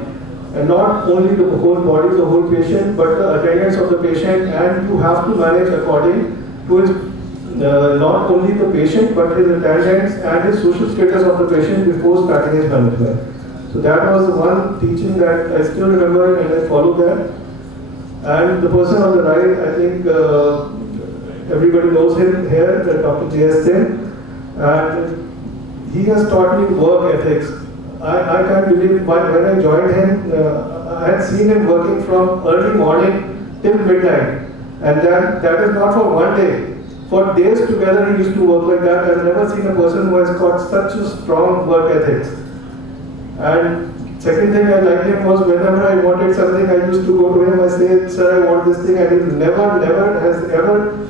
And not only the whole body, the whole patient, but the attendance of the patient, and you have to manage according to his, not only the patient, but his attendance and his social status of the patient before starting his management. So that was the one teaching that I still remember and I followed that. And the person on the right, I think everybody knows him here, Dr. J.S. Sen, and he has taught me work ethics. I can't believe when I joined him, I had seen him working from early morning till midnight. And that is not for one day. For days together he used to work like that. I've never seen a person who has got such a strong work ethics. And second thing I liked him was whenever I wanted something, I used to go to him, I say, sir, I want this thing. And he never has ever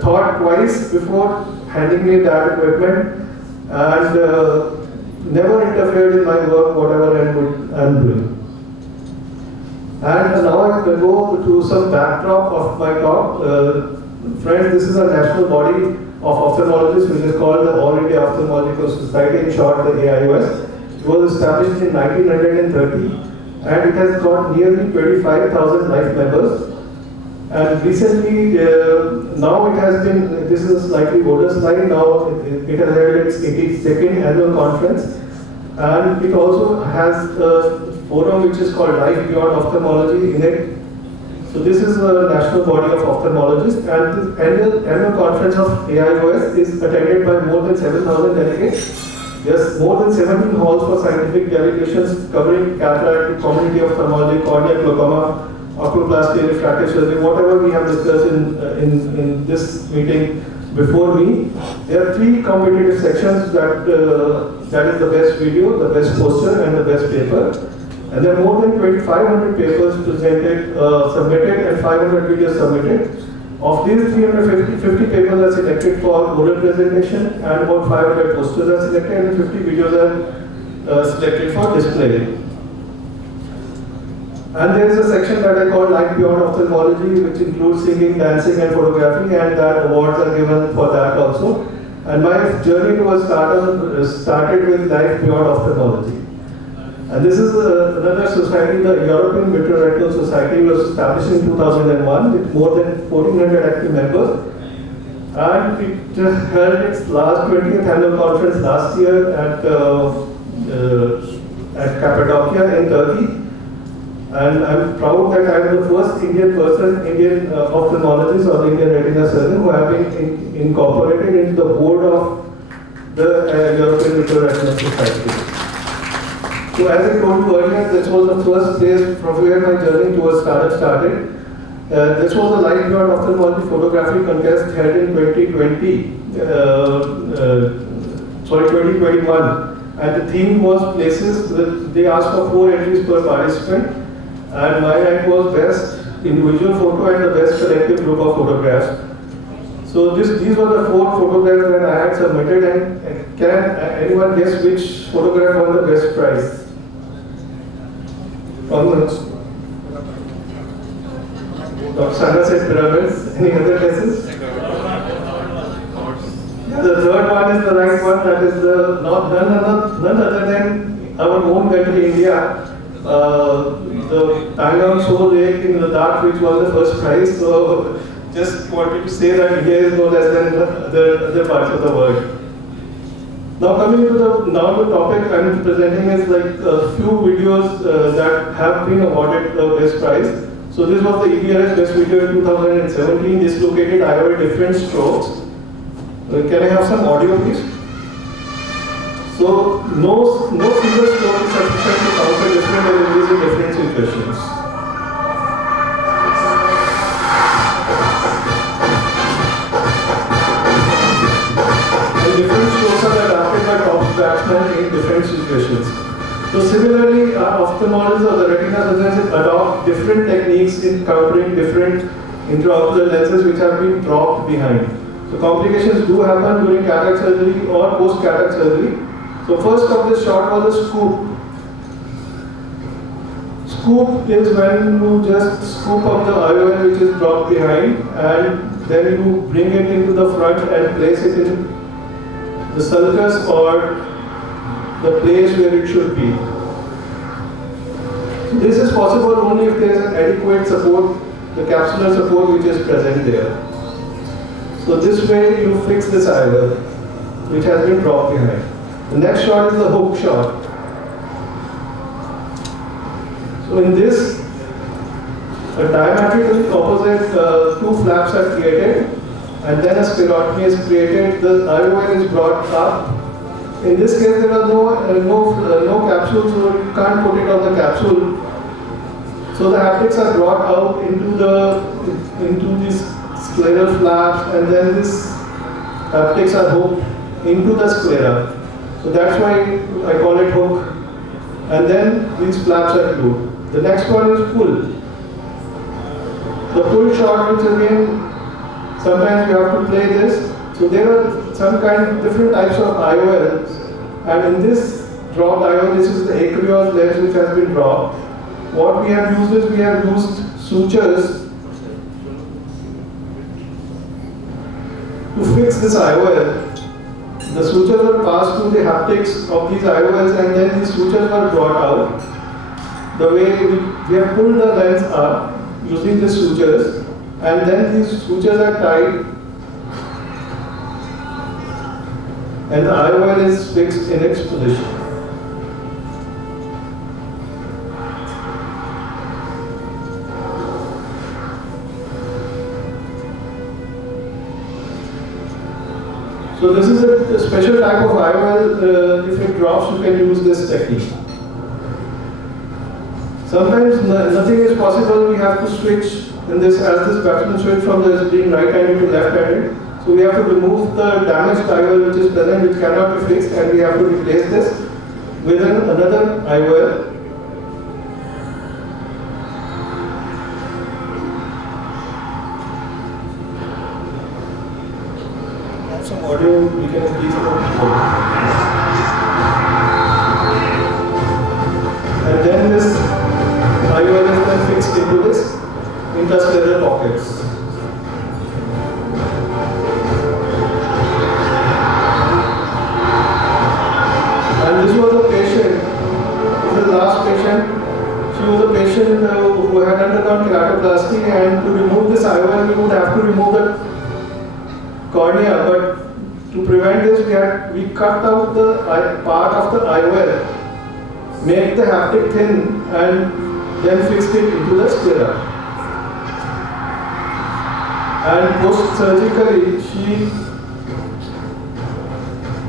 thought twice before handing me that equipment. And never interfered in my work, whatever I'm doing. And now I will go to some backdrop of my talk. Friends, this is a national body of ophthalmologists which is called the All India Ophthalmological Society, in short the AIOS. It was established in 1930 and it has got nearly 25,000 life members. And recently, now it has been, this is a slightly older slide, now it has held its 82nd annual conference. And it also has a forum which is called Life Beyond Ophthalmology in it. So this is a national body of ophthalmologists, and the annual conference of AIOS is attended by more than 7,000 delegates. There's more than 17 halls for scientific delegations covering cataract, community ophthalmology, cornea, glaucoma, oculoplasty, refractive surgery, whatever we have discussed in this meeting before me. There are 3 competitive sections that is the best video, the best poster, and the best paper. And there are more than 2,500 papers presented, submitted, and 500 videos submitted. Of these, 350 papers are selected for oral presentation, and about 500 posters are selected, and 50 videos are selected for display. And there is a section that I call Life Beyond Ophthalmology, which includes singing, dancing, and photography, and that awards are given for that also. And my journey towards started with Life Beyond Ophthalmology. And this is another society, the European Vitreoretinal Society, was established in 2001 with more than 1,400 active members. And it held its last 20th annual conference last year at Cappadocia in Turkey. And I'm proud that I'm the first Indian ophthalmologist or Indian retina surgeon who have been incorporated into the board of the European Vitreoretinal Society. So as I told you earlier, this was the first place from where my journey towards startup started. This was a Life Beyond Ophthalmology photography contest held in 2021. And the theme was places, they asked for 4 entries per participant. And my rank was best individual photo and the best collective group of photographs. So these were the 4 photographs that I had submitted, and can anyone guess which photograph won the best prize? Dr. Sandra said pyramids. Any other guesses? Yeah, the third one is the right one. That is none other than our own country, India. The Pangong Show Lake in Ladakh, which was the first prize. So just wanted to say that India is no less than the other parts of the world. Now coming to the topic I'm presenting is like a few videos that have been awarded the best prize. So this was the EBRS Best Video in 2017, dislocated eye with different strokes. Can I have some audio please? So no single stroke is sufficient to counter different images in different situations. And different strokes are adapted by top batsmen in different situations. So similarly, ophthalmologists or the retina surgeons adopt different techniques in countering different intraocular lenses which have been dropped behind. So complications do happen during cataract surgery or post-cataract surgery. So first of this shot was a scoop. Scoop is when you just scoop up the IOL which is dropped behind, and then you bring it into the front and place it in the sulcus or the place where it should be. So this is possible only if there is an adequate support, the capsular support which is present there. So this way you fix this IOL which has been dropped behind. The next shot is the hook shot. So in this, a diametrically opposite two flaps are created, and then a sclerotomy is created. The IOL is brought up. In this case, there are no capsules, so you can't put it on the capsule. So the haptics are brought out into these scleral flaps, and then these haptics are hooked into the sclera. So that's why I call it hook. And then these flaps are glued. The next one is pull. The pull shot, which again, sometimes you have to play this. So there are some different types of IOLs. And in this dropped IOL, this is the aqueous lens which has been dropped. What we have used is, we have used sutures to fix this IOL. The sutures were passed through the haptics of these IOLs, and then these sutures were brought out. The way we have pulled the lens up using the sutures, and then these sutures are tied, and the IOL is fixed in its position. So this is a special type of IOL. If it drops, you can use this technique. Sometimes nothing is possible. We have to switch in this, as this batsman switch from this being right-handed to left-handed. So we have to remove the damaged IOL which is present, which cannot be fixed, and we have to replace this with another IOL. Some audio, we can please go. And then this IOL is then fixed into this interscleral pockets. And this was a patient, this is the last patient. She was a patient who had undergone keratoplasty, and to remove this IOL, we would have to remove the cornea, but to prevent this, we cut out the part of the IOL, make the haptic thin, and then fixed it into the sclera. And post-surgically, she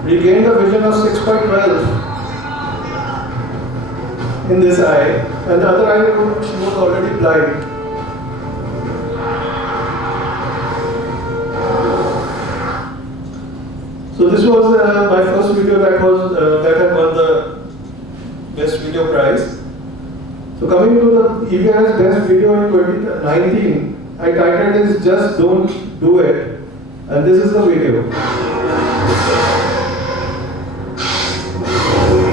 regained a vision of 6/12 in this eye, and the other eye, she was already blind. So this was my first video that had won the Best Video prize. So coming to the EVR's Best Video in 2019, I titled it "Just Don't Do It," and this is the video.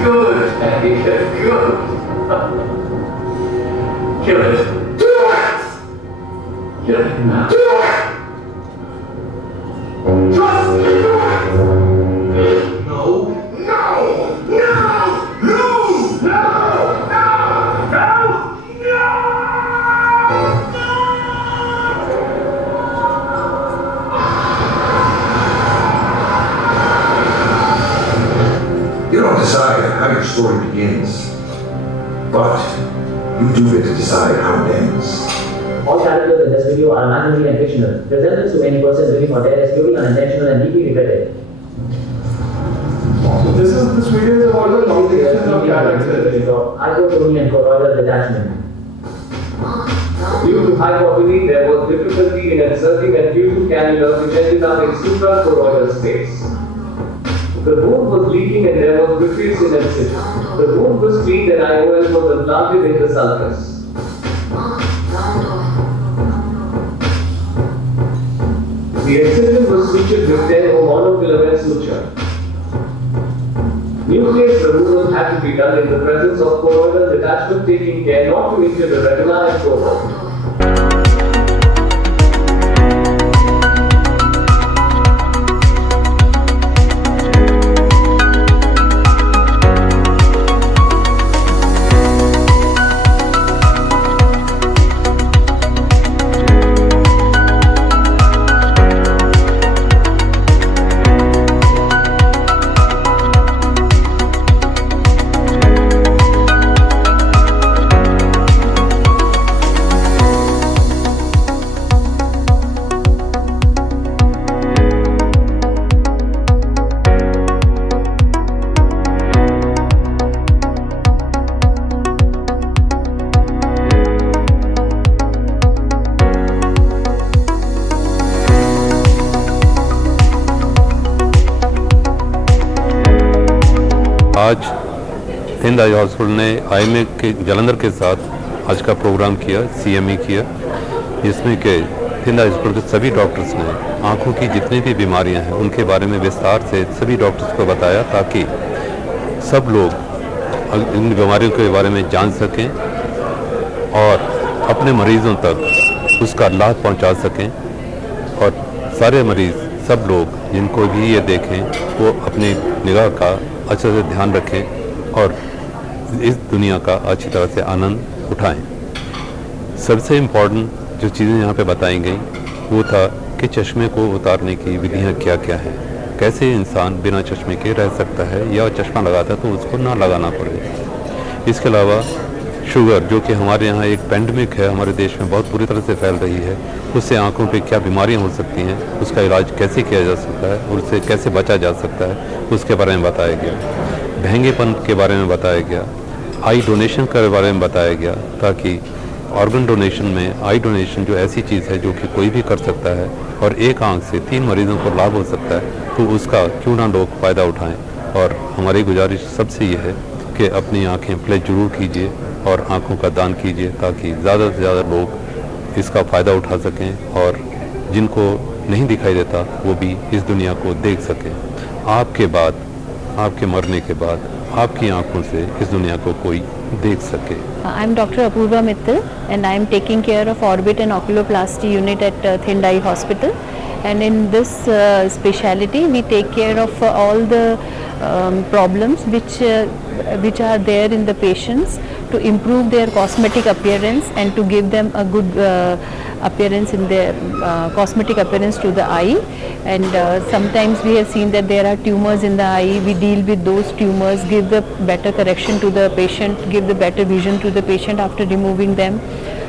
Good, Andy, good. Kill it. Do it! Kill it now. Do it! Just do it! No. No! No! No! No! No! No! You don't decide how your story begins, but you do get to decide how it ends. All characters in this video are imaginary and fictional. Resemblance to any person living or dead is purely unintentional and deeply regretted. So this video is about the complications of characters. Hypotony and choroidal detachment. Due to hypotony, there was difficulty in inserting a tube cannula which ended up in suprachoroidal space. The wound was bleeding and there was preface in incision. The wound was cleaned and IOL was implanted in the sulcus. The incision was sutured with 10 or monofilament suture. Nucleus removal had to be done in the presence of choroidal detachment, taking care not to injure the retina and choroid. आज Hind eye hospital ने IMA के जालंधर के साथ आज का programme किया, CME किया, जिसमें कि हिंद आई हॉस्पिटल के सभी डॉक्टर्स ने आँखों की जितनी भी बीमारियां हैं उनके बारे में विस्तार से सभी डॉक्टर्स को बताया, ताकि सब लोग इन बीमारियों के बारे में जान सकें और अपने मरीज़ों तक उसका लाभ पहुंचा सकें, और सारे मरीज़ सब लोग जिनको भी ये देखें वो अपनी निगाह का अच्छे से ध्यान रखें और इस दुनिया का अच्छी तरह से आनंद उठाएं। सबसे इम्पोर्टेंट जो चीज़ें यहाँ पे बताई गई वो था कि चश्मे को उतारने की विधियाँ क्या क्या हैं, कैसे इंसान बिना चश्मे के रह सकता है या चश्मा लगाता है तो उसको ना लगाना पड़े। इसके अलावा शुगर, जो कि हमारे यहाँ एक पेंडेमिक है, हमारे देश में बहुत बुरी तरह से फैल रही है, उससे आंखों पे क्या बीमारियाँ हो सकती हैं, उसका इलाज कैसे किया जा सकता है और उससे कैसे बचा जा सकता है, उसके बारे में बताया गया। महंगेपन के बारे में बताया गया। आई डोनेशन के बारे में बताया गया, ताकि ऑर्गन डोनेशन में आई डोनेशन जो ऐसी चीज़ है जो कि कोई भी कर सकता है और एक आंख से 3 मरीजों को लाभ हो सकता है, तो उसका क्यों ना लोग फ़ायदा उठाएं। और हमारी गुजारिश सबसे ये है कि अपनी आँखें प्लेज जरूर कीजिए और आँखों का दान कीजिए, ताकि ज़्यादा से ज़्यादा लोग इसका फ़ायदा उठा सकें और जिनको नहीं दिखाई देता वो भी इस दुनिया को देख सकें। आपके बाद, आपके मरने के बाद आपकी आंखों से इस दुनिया को कोई देख सके। I am Dr. Apurva Mittal and I am taking care of orbit and oculoplasty unit at Thindai Hospital, and in this speciality we take care of all the problems which are there in the patients to improve their cosmetic appearance and to give them a good appearance in their cosmetic appearance to the eye. And sometimes we have seen that there are tumors in the eye. We deal with those tumors, give the better correction to the patient, give the better vision to the patient after removing them.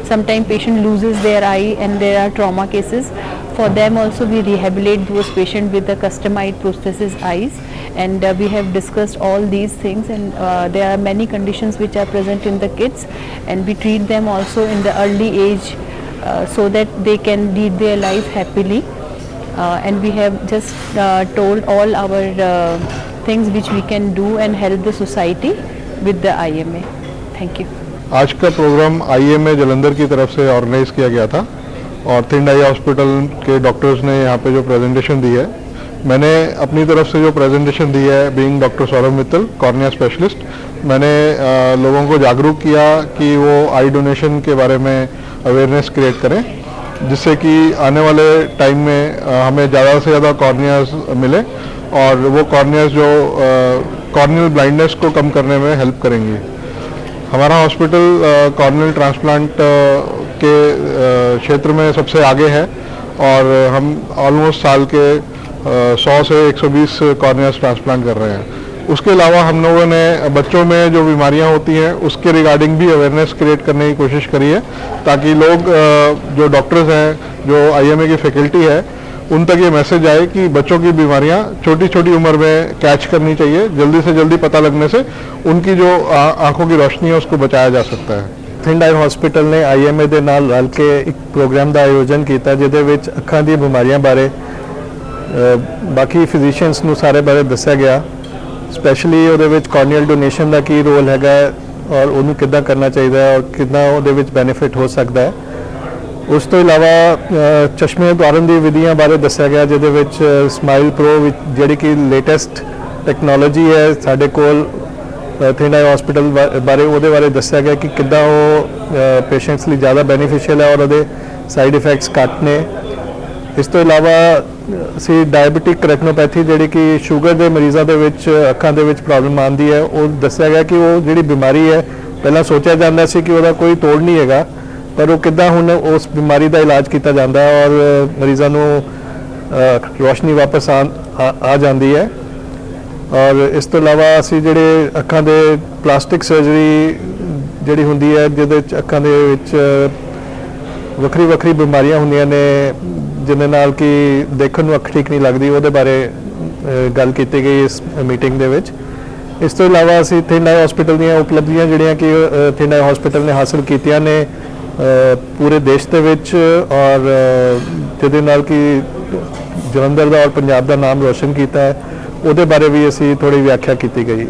Sometimes patient loses their eye and there are trauma cases. For them also we rehabilitate those patients with the customized prosthesis eyes, and we have discussed all these things, and there are many conditions which are present in the kids, and we treat them also in the early age so that they can lead their life happily. And we have just told all our things which we can do and help the society with the IMA. Thank you. आज का programme IMA Jalandhar की तरफ से organise किया गया था और थिंडाई hospital के डॉक्टर्स ने यहाँ पे जो प्रेजेंटेशन दी है, मैंने अपनी तरफ से जो प्रेजेंटेशन दी है, being doctor Saurabh Mittal, cornea specialist, मैंने लोगों को जागरूक किया कि वो आई डोनेशन के बारे में अवेयरनेस क्रिएट करें, जिससे कि आने वाले टाइम में हमें ज़्यादा से ज़्यादा कॉर्नियाज मिले और वो कॉर्नियाज जो कॉर्नियल ब्लाइंडनेस को कम करने में हेल्प करेंगी। हमारा हॉस्पिटल कॉर्नियल ट्रांसप्लांट के क्षेत्र में सबसे आगे है और हम ऑलमोस्ट साल के 100 से 120 कॉर्नियास ट्रांसप्लांट कर रहे हैं। उसके अलावा हम लोगों ने बच्चों में जो बीमारियां होती हैं उसके रिगार्डिंग भी अवेयरनेस क्रिएट करने की कोशिश करी है, ताकि लोग जो डॉक्टर्स हैं, जो IMA की फैकल्टी है, उन तक ये मैसेज आए कि बच्चों की बीमारियां छोटी छोटी उम्र में कैच करनी चाहिए, जल्दी से जल्दी पता लगने से उनकी जो आंखों की रोशनी है उसको बचाया जा सकता है। थिंडाई हॉस्पिटल ने IMA ਦੇ ਨਾਲ ਰਲ ਕੇ ਇੱਕ ਪ੍ਰੋਗਰਾਮ ਦਾ ਆਯੋਜਨ ਕੀਤਾ, ਜਿਹਦੇ ਵਿੱਚ ਅੱਖਾਂ ਦੀਆਂ ਬਿਮਾਰੀਆਂ ਬਾਰੇ ਬਾਕੀ ਫਿਜ਼ੀਸ਼ੀਅਨਸ ਨੂੰ ਸਾਰੇ ਬਾਰੇ ਦੱਸਿਆ ਗਿਆ। ਸਪੈਸ਼ਲੀ ਉਹਦੇ ਵਿੱਚ ਕਾਰਨੀਅਲ ਡੋਨੇਸ਼ਨ ਦਾ ਕੀ ਰੋਲ ਹੈਗਾ ਔਰ ਉਹਨੂੰ ਕਿੱਦਾਂ ਕਰਨਾ ਚਾਹੀਦਾ ਹੈ ਔਰ ਕਿੱਦਾਂ ਉਹਦੇ ਵਿੱਚ ਬੈਨੀਫਿਟ ਹੋ ਸਕਦਾ ਹੈ। ਉਸ ਤੋਂ ਇਲਾਵਾ ਚਸ਼ਮੇ ਉਤਾਰਨ ਦੀ ਵਿਧੀਆਂ ਬਾਰੇ ਦੱਸਿਆ ਗਿਆ, ਜਿਹਦੇ ਵਿੱਚ ਸਮਾਈਲ ਪ੍ਰੋ ਜਿਹੜੀ ਕਿ ਲੇਟੈਸਟ ਟੈਕਨੋਲੋਜੀ ਹੈ ਸਾਡੇ ਕੋਲ थिंड आई हॉस्पिटल बारे ਉਹਦੇ ਬਾਰੇ ਦੱਸਿਆ ਗਿਆ ਕਿ ਕਿੱਦਾਂ ਉਹ ਪੇਸ਼ੈਂਟਸ ਲਈ ਜ਼ਿਆਦਾ ਬੈਨੀਫੀਸ਼ੀਅਲ ਹੈ ਔਰ ਉਹਦੇ ਸਾਈਡ ਇਫੈਕਟਸ ਘੱਟ ਨੇ। ਇਸ ਤੋਂ ਇਲਾਵਾ ਅਸੀਂ ਡਾਇਬੀਟਿਕ ਰੈਟਨੋਪੈਥੀ ਜਿਹੜੀ ਕਿ ਸ਼ੂਗਰ ਦੇ ਮਰੀਜ਼ਾਂ ਦੇ ਵਿੱਚ ਅੱਖਾਂ ਦੇ ਵਿੱਚ ਪ੍ਰੋਬਲਮ ਆਉਂਦੀ ਹੈ, ਉਹ ਦੱਸਿਆ ਗਿਆ ਕਿ ਉਹ ਜਿਹੜੀ ਬਿਮਾਰੀ ਹੈ ਪਹਿਲਾਂ ਸੋਚਿਆ ਜਾਂਦਾ ਸੀ ਕਿ ਉਹਦਾ ਕੋਈ ਤੋੜ ਨਹੀਂ ਹੈਗਾ, ਪਰ ਉਹ ਕਿੱਦਾਂ ਹੁਣ ਉਸ ਬਿਮਾਰੀ ਦਾ ਇਲਾਜ ਕੀਤਾ ਜਾਂਦਾ ਹੈ ਔਰ ਮਰੀਜ਼ਾਂ ਨੂੰ ਰੋਸ਼ਨੀ ਵਾਪਸ ਆ ਜਾਂਦੀ ਹੈ। ਔਰ ਇਸ ਤੋਂ ਇਲਾਵਾ ਅਸੀਂ ਜਿਹੜੇ ਅੱਖਾਂ ਦੇ ਪਲਾਸਟਿਕ ਸਰਜਰੀ ਜਿਹੜੀ ਹੁੰਦੀ ਹੈ ਜਿਹਦੇ ਵਿੱਚ ਅੱਖਾਂ ਦੇ ਵਿੱਚ ਵੱਖਰੀ ਵੱਖਰੀ ਬਿਮਾਰੀਆਂ ਹੁੰਦੀਆਂ ਨੇ ਜਿਹਦੇ ਨਾਲ ਕਿ ਦੇਖਣ ਨੂੰ ਅੱਖ ਠੀਕ ਨਹੀਂ ਲੱਗਦੀ, ਉਹਦੇ ਬਾਰੇ ਗੱਲ ਕੀਤੀ ਗਈ ਇਸ ਮੀਟਿੰਗ ਦੇ ਵਿੱਚ। ਇਸ ਤੋਂ ਇਲਾਵਾ ਅਸੀਂ ਥਿੰਡ ਆਈ ਹਸਪੀਟਲ ਦੀਆਂ ਉਪਲਬਧੀਆਂ ਜਿਹੜੀਆਂ ਕਿ ਥਿੰਡ ਆਈ ਹਸਪੀਟਲ ਨੇ ਹਾਸਲ ਕੀਤੀਆਂ ਨੇ ਪੂਰੇ ਦੇਸ਼ ਦੇ ਵਿੱਚ ਔਰ ਜਿਹਦੇ ਨਾਲ ਕਿ ਜਲੰਧਰ ਦਾ ਔਰ ਪੰਜਾਬ ਦਾ ਨਾਮ ਰੋਸ਼ਨ ਕੀਤਾ ਹੈ, ਉਹਦੇ ਬਾਰੇ ਵੀ ਅਸੀਂ ਥੋੜ੍ਹੀ ਵਿਆਖਿਆ ਕੀਤੀ ਗਈ।